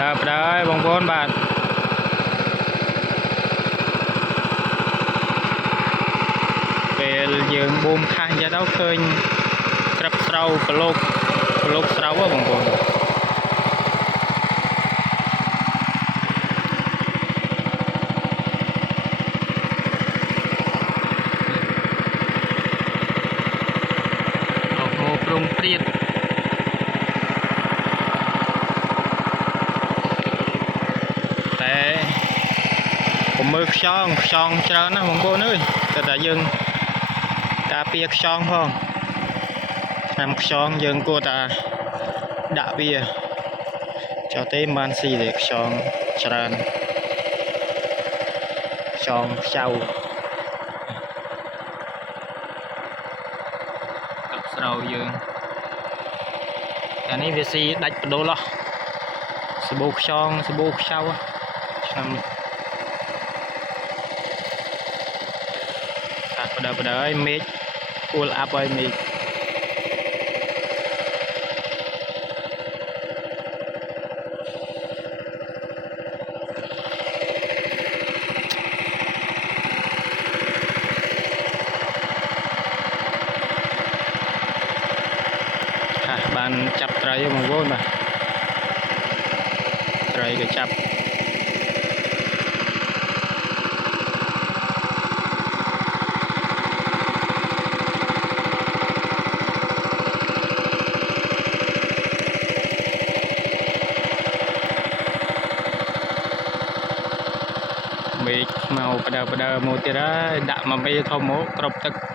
ដើបងប្អូនបាទពេលយើងបូមខាស់យកទៅឃើញត្រឹបស្រូវប្លុកស្រូវបងប្អូនព្រំព្រៀតតែผมមើលខ្យងច្រើនណាស់បងប្អូនអើយតែតែយើងការពារខ្យងផងឆ្នាំខ្យងយើងគួរតែដាក់វាចោលទេបានស៊ីទេខ្យងច្រើនខ្យងខ្ចៅទឹកស្រូវយើងតែនេះវាស៊ីដាច់បដូរឡោះសាប៊ូខ្យងសាប៊ូខ្ចៅឆ្នាំបដើឲ្យមេឃគួលអាប់ឲ្យមេឃបានចាប់ត្រីបងប្អូនបាទត្រីក៏ចាប់មេឃមកបដើមកទៀតហើយដាក់មកមេធំមកគ្រប់ទឹក